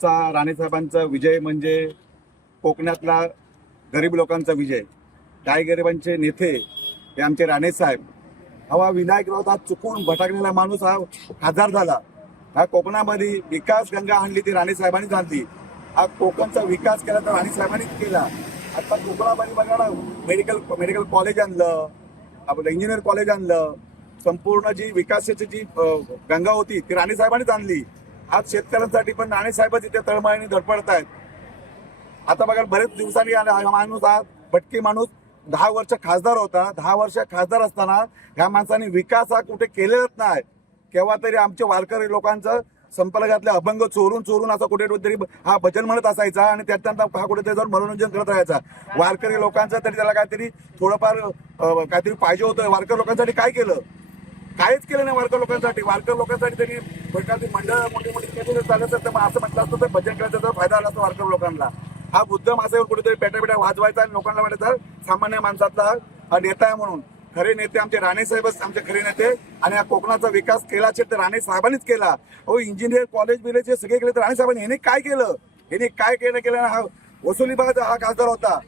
आजचा राणेसाहेबांचा विजय म्हणजे कोकणातला गरीब लोकांचा विजय. गायगरिबांचे नेते हे आमचे राणेसाहेब. हवा विनायक राऊत हा चुकून भटकलेला माणूस हा खासदार झाला. हा कोकणामध्ये विकास गंगा आणली ती राणेसाहेबांनीच आणली. हा कोकणचा विकास केला तर राणेसाहेबांनीच केला. आता कोकणामध्ये बघा ना मेडिकल मेडिकल कॉलेज आणलं आपलं इंजिनियर कॉलेज आणलं. संपूर्ण जी विकासाची जी गंगा होती ती राणेसाहेबांनीच आणली. आज शेतकऱ्यांसाठी पण नाणेसाहेब इथे तळमळीने धडपडत आहेत आता बघा बरेच दिवसांनी आला हा माणूस हा भटकी माणूस दहा वर्ष खासदार होता. दहा वर्ष खासदार असताना ह्या माणसाने विकास हा कुठे केलेलाच नाही. केव्हा तरी आमचे वारकरी लोकांचं संपर्कातले अभंग चोरून चोरून असं कुठे तरी हा भजन म्हणत असायचा आणि त्याच्यानंतर हा कुठेतरी जाऊन मनोरंजन करत राहायचा. वारकरी लोकांचं तरी त्याला काहीतरी थोडंफार काहीतरी पाहिजे होतं. वारकरी लोकांसाठी काय केलं? काहीच केलं नाही वारकर लोकांसाठी. वारकर लोकांसाठी त्यांनी प्रकारची मंडळ मोठी मोठी केलेली चालत तर मग असं म्हटलं असतं तर भजन करायचं तर फायदा झाला असतो वारकर लोकांना. हा बुद्ध माझ्यावर कुठेतरी पेट्या पेट्या वाजवायचा आणि लोकांना वाटायचा सामान्य माणसातला हा नेता आहे म्हणून. खरे नेते आमचे राणे साहेबच आमचे खरे नेते. आणि या कोकणाचा विकास केला असेल तर राणे साहेबांनीच केला. हो इंजिनियर कॉलेज बिलेज हे सगळे केले तर राणे साहेबांनी ह्याने काय केलं? ह्याने काय केलं केलं? हा वसुली बाग हा खासदार होता.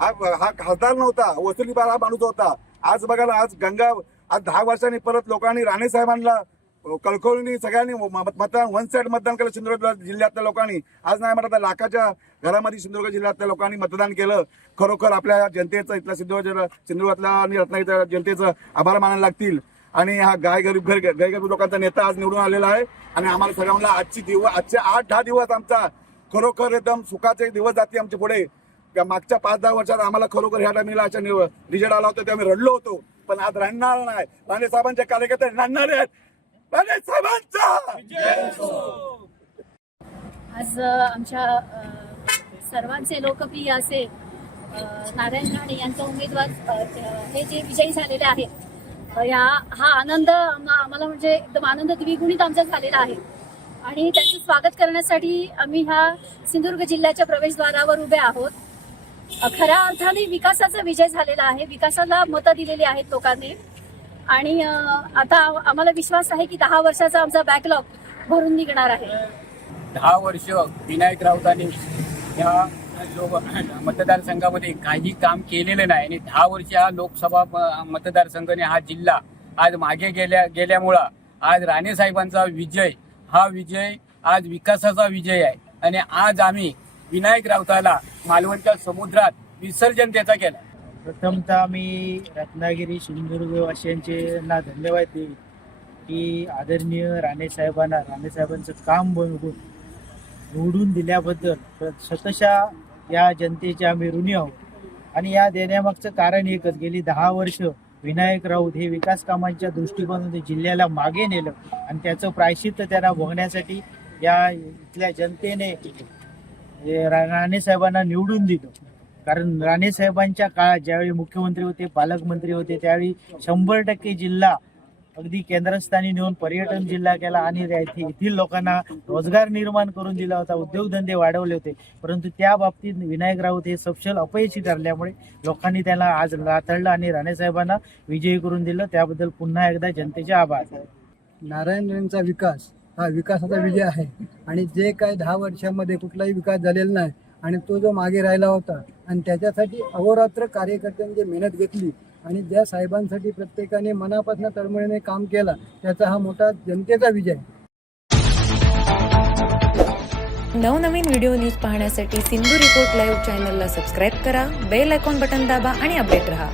हा हा खासदार नव्हता वसुली बाग हा माणूस होता. आज बघा आज गंगा आज दहा वर्षांनी परत लोकांनी राणे साहेबांना कळकळून सगळ्यांनी मतदान वन साईड मतदान केलं सिंधुदुर्ग जिल्ह्यातल्या लोकांनी. आज नाही म्हणत लाखाच्या घरामध्ये सिंधुदुर्ग जिल्ह्यातल्या लोकांनी मतदान केलं. खरोखर आपल्या जनतेचं इथल्या सिंधुदुर्ग जिल्हा- सिंधुदुर्गातल्या आणि रत्नागिरीच्या जनतेचं आभार मानायला लागतील. आणि हा गाय गरीब घर गाय गरीब लोकांचा नेता आज निवडून आलेला आहे. आणि आम्हाला सगळ्यांना आजची दिवस आजचे आठ दहा दिवस आमचा खरोखर एकदम सुखाचे दिवस जाते आमच्या पुढे. मागच्या पाच दहा वर्षात आम्हाला खरोखर ह्या टायमिंगला अशा रिजल्ट आला होता तेव्हा आम्ही रडलो होतो. पण आज रडणार नाही. राणे साहेबांचे कार्यकर्ते रडणारे आहेत. साहेबांचा आज आमच्या सर्वांचे लोकप्रिय असे नारायण राणे यांचा उमेदवार हे जे विजयी झालेले आहेत या हा आनंद आम्हाला म्हणजे एकदम आनंद द्विगुणित आमचा झालेला आहे. आणि त्यांचं स्वागत करण्यासाठी आम्ही ह्या सिंधुदुर्ग जिल्ह्याच्या प्रवेशद्वारावर उभे आहोत. खऱ्या अर्थाने विकासाचा विजय झालेला आहे. विकासाला मतं दिलेली आहेत लोकांनी. आणि आता आम्हाला विश्वास आहे की दहा वर्षाचा आमचा बॅकलॉग भरून निघणार आहे. दहा वर्ष विनायक राऊतांनी या लोक मतदारसंघामध्ये काही काम केलेलं नाही आणि दहा वर्ष हा लोकसभा मतदारसंघाने हा जिल्हा आज मागे गेल्या गेल्यामुळं आज राणे साहेबांचा विजय हा विजय आज विकासाचा विजय आहे. आणि आज आम्ही विनायक राऊताला मालवणच्या समुद्रात विसर्जन त्याचा केला. प्रथमतः मी रत्नागिरी सिंधुदुर्गवासियांचे ना धन्यवाद देईन की आदरणीय राणेसाहेबांना राणेसाहेबांचं काम बघून निवडून दिल्याबद्दल प्र- या जनतेचे आम्ही ऋणी आहोत. आणि या देण्यामागचं कारण एकच गेली दहा वर्ष विनायक राऊत हे विकास कामांच्या दृष्टिकोनातून जिल्ह्याला मागे नेलं आणि त्याचं प्रायश्चित्त त्यांना बघण्यासाठी या इथल्या जनतेने हे रा- राणेसाहेबांना निवडून दिलं. कारण राणेसाहेबांच्या काळात ज्यावेळी मुख्यमंत्री होते पालकमंत्री होते त्यावेळी शंभर टक्के जिल्हा अगदी केंद्रस्थानी नेऊन पर्यटन जिल्हा केला आणि येथील लोकांना रोजगार निर्माण करून दिला होता उद्योगधंदे वाढवले होते. परंतु त्या बाबतीत विनायक राऊत हे सपशल अपयशी ठरल्यामुळे लोकांनी त्याला आज रातळलं आणि राणेसाहेबांना विजयी करून दिलं. त्याबद्दल पुन्हा एकदा जनतेचे आभार. नारायण राणेंचा विकास हा विकासाचा विजय आहे. आणि जे काही दहा वर्षामध्ये कुठलाही विकास झालेला नाही आणि तो जो मागे राहिला होता. आणि त्याच्यासाठी अहोरात्र कार्यकर्त्यांनी जे मेहनत घेतली आणि ज्या साहेबांसाठी प्रत्येकाने मनापासून तळमळीने काम केला त्याचा हा मोठा जनतेचा विजय. नवनवीन व्हिडिओ न्यूज पाहण्यासाठी सिंधू रिपोर्ट लाईव्ह चॅनलला सबस्क्राईब करा बेल आयकॉन बटन दाबा आणि अपडेट रहा.